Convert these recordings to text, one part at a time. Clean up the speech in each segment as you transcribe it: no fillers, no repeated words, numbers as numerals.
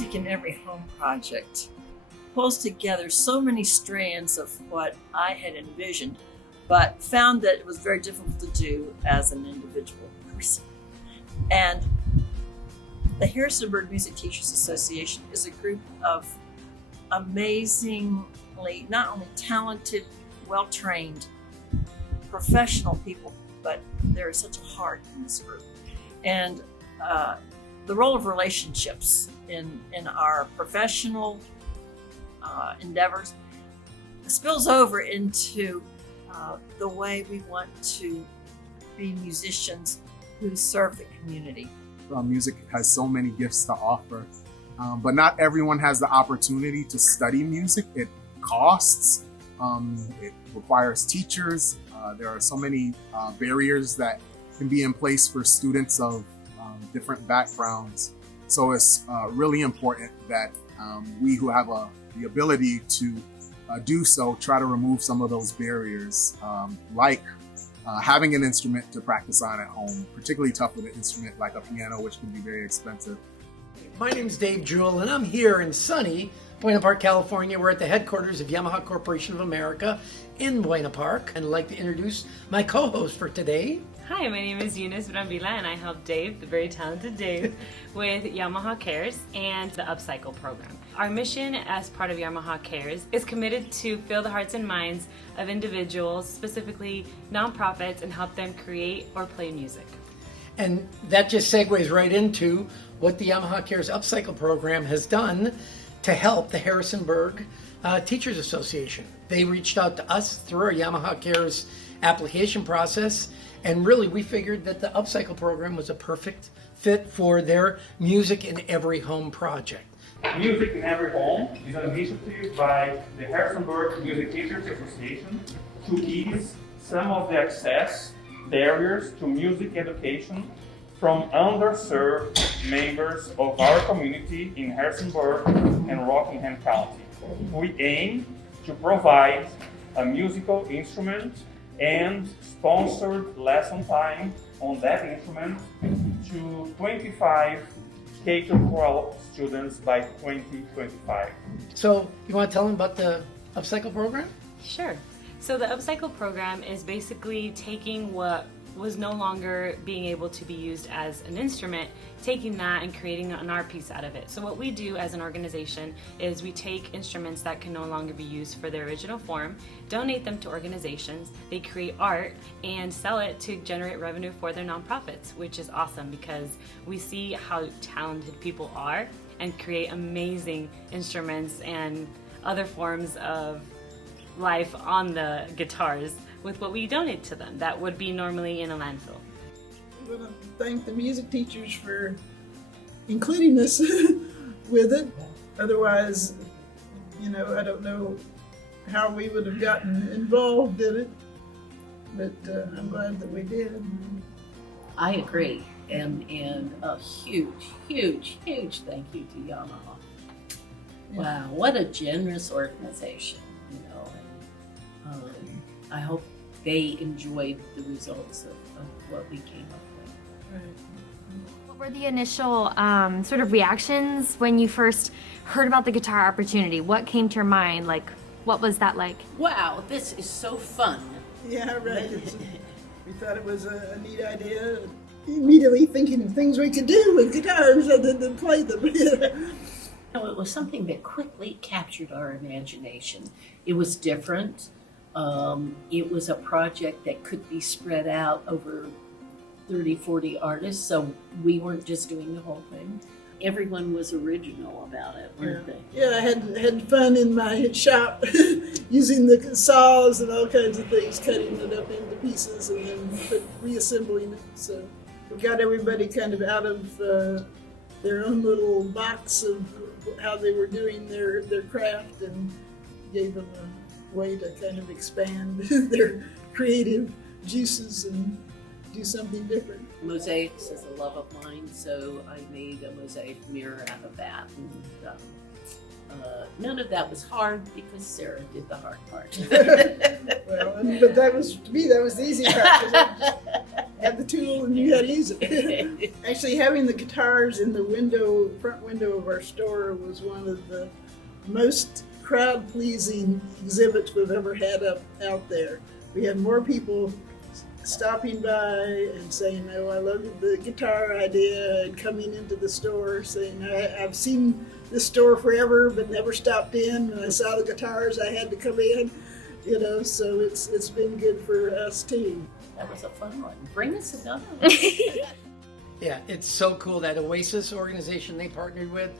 Music in Every Home project pulls together so many strands of what I had envisioned, but found that it was very difficult to do as an individual person. And the Harrisonburg Music Teachers Association is a group of amazingly, not only talented, well-trained, professional people, but there is such a heart in this group. And the role of relationships in our professional endeavors spills over into the way we want to be musicians who serve the community. Music has so many gifts to offer, but not everyone has the opportunity to study music. It costs, it requires teachers. There are so many barriers that can be in place for students of different backgrounds. So it's really important that we who have the ability to do so try to remove some of those barriers, like having an instrument to practice on at home, particularly tough with an instrument like a piano, which can be very expensive. My name's Dave Jewell, and I'm here in sunny Buena Park, California. We're at the headquarters of Yamaha Corporation of America in Buena Park. And I'd like to introduce my co-host for today. Hi, my name is Eunice Brambila, and I help Dave, the very talented Dave, with Yamaha Cares and the Upcycle program. Our mission as part of Yamaha Cares is committed to fill the hearts and minds of individuals, specifically nonprofits, and help them create or play music. And that just segues right into what the Yamaha Cares Upcycle program has done to help the Harrisonburg Teachers Association. They reached out to us through our Yamaha Cares application process, and really we figured that the Upcycle program was a perfect fit for their Music in Every Home project. Music in Every Home is an initiative by the Harrisonburg Music Teachers Association to ease some of the access barriers to music education from underserved members of our community in Harrisonburg and Rockingham County. We aim to provide a musical instrument and sponsored lesson time on that instrument to 25 K-12 students by 2025. So you want to tell them about the Upcycle program? Sure. So the Upcycle program is basically taking what was no longer being able to be used as an instrument, taking that and creating an art piece out of it. So what we do as an organization is we take instruments that can no longer be used for their original form, donate them to organizations, they create art and sell it to generate revenue for their nonprofits, which is awesome because we see how talented people are and create amazing instruments and other forms of life on the guitars with what we donate to them that would be normally in a landfill. I want to thank the music teachers for including us with it. Otherwise, I don't know how we would have gotten involved in it, but I'm glad that we did. I agree, and a huge, huge, huge thank you to Yamaha. Yeah. Wow, what a generous organization, and I hope they enjoyed the results of what we came up with. Right. What were the initial sort of reactions when you first heard about the guitar opportunity? What came to your mind? Like, what was that like? Wow, this is so fun. Yeah, right. We thought it was a neat idea. Immediately thinking of things we could do with guitars other than play them. It was something that quickly captured our imagination. It was different. It was a project that could be spread out over 30, 40 artists, so we weren't just doing the whole thing. Everyone was original about it, weren't they? Yeah, I had fun in my shop using the saws and all kinds of things, cutting it up into pieces and then reassembling it. So we got everybody kind of out of their own little box of how they were doing their craft and gave them a way to kind of expand their creative juices and do something different. Mosaics is a love of mine, so I made a mosaic mirror out of that. And, none of that was hard because Sarah did the hard part. Well, but that was, to me, that was the easy part. Because I just had the tool and you had that easy. Actually, having the guitars in the front window of our store was one of the most crowd-pleasing exhibits we've ever had out there. We had more people stopping by and saying, "Oh, I love the guitar idea," and coming into the store saying, "I've seen this store forever, but never stopped in. When I saw the guitars, I had to come in." You know, so it's been good for us too. That was a fun one. Bring us another one. Yeah, it's so cool. That Oasis organization they partnered with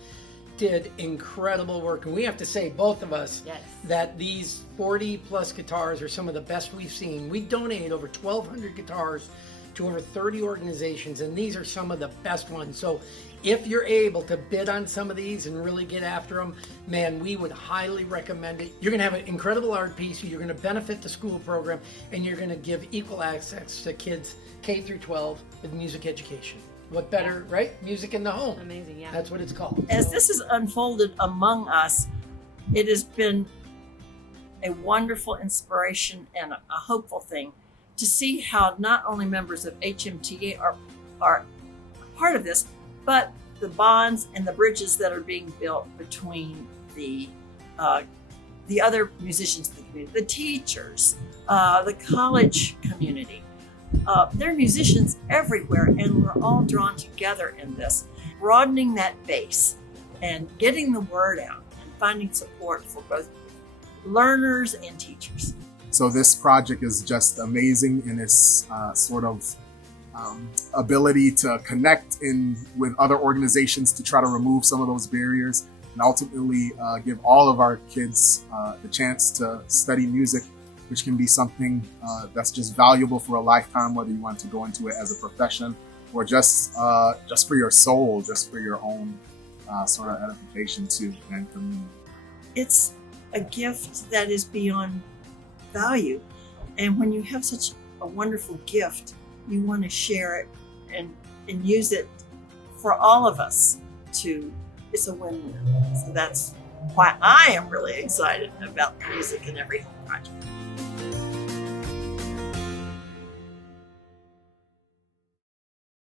did incredible work. And we have to say, both of us, Yes. that these 40 plus guitars are some of the best we've seen. We donated over 1,200 guitars to over 30 organizations, and these are some of the best ones. So if you're able to bid on some of these and really get after them, man, we would highly recommend it. You're going to have an incredible art piece, you're going to benefit the school program, and you're going to give equal access to kids K through 12 with music education. What better, right? Music in the home. Amazing, yeah. That's what it's called. As So- this has unfolded among us, it has been a wonderful inspiration and a hopeful thing to see how not only members of HMTA are part of this, but the bonds and the bridges that are being built between the other musicians in the community, the teachers, the college community. There are musicians everywhere, and we're all drawn together in this, broadening that base and getting the word out and finding support for both learners and teachers. So this project is just amazing in its sort of ability to connect with other organizations to try to remove some of those barriers and ultimately give all of our kids the chance to study music, which can be something that's just valuable for a lifetime, whether you want to go into it as a profession or just for your soul, just for your own sort of edification too and community. It's a gift that is beyond value. And when you have such a wonderful gift, you want to share it and use it for all of us it's a win-win. So that's why I am really excited about the Music in Every Home project.